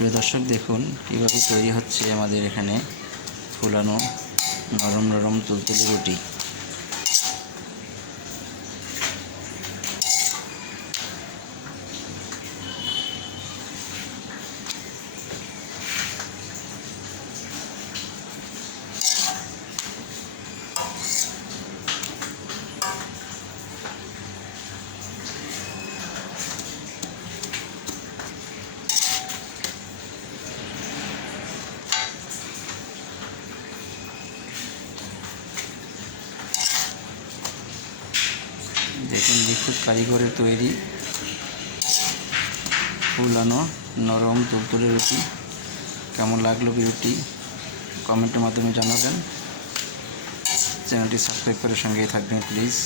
প্রিয় দর্শক দেখুন কীভাবে তৈরি হচ্ছে আমাদের এখানে ফুলানো নরম নরম তুলতুলি রুটি। দেখুন, নিখুঁত কারিগরের তৈরি ফুলানো নরম তুলতুলে রুটি। কেমন লাগল ভিডিওটি? কমেন্টের মাধ্যমে জানাবেন। চ্যানেলটি সাবস্ক্রাইব করে সঙ্গেই থাকবেন, প্লিজ।